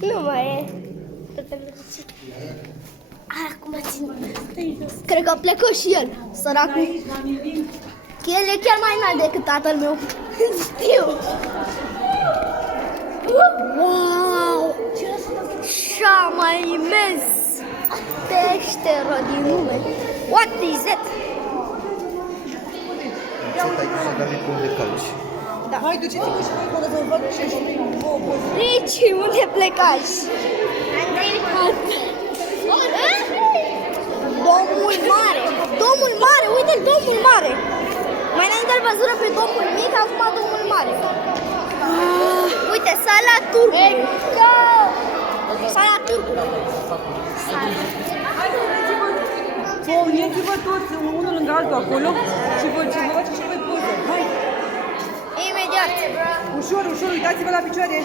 Nu mai e. Acum țin. Cred că plecă și el, săracul. El e chiar mai înalt decât tatăl meu. Știu. Wow! Cea mai imens peșteră din lume. What is it? Să dai cum de calci. Da. Hai, duceți-vă și voi până să vă fac și două poze. Rici, unde plecați? Domnul mare! Domnul mare! Uite-l, domnul mare! Mai înainte îl văzură pe domnul mic, acum domnul mare. Uite, sala turcului. Sala turcului. Uneți-vă toți unul lângă altul acolo și vă faceți și voi poze. Hai! Imediat. Ușor, ușor, uitați-vă la picioare.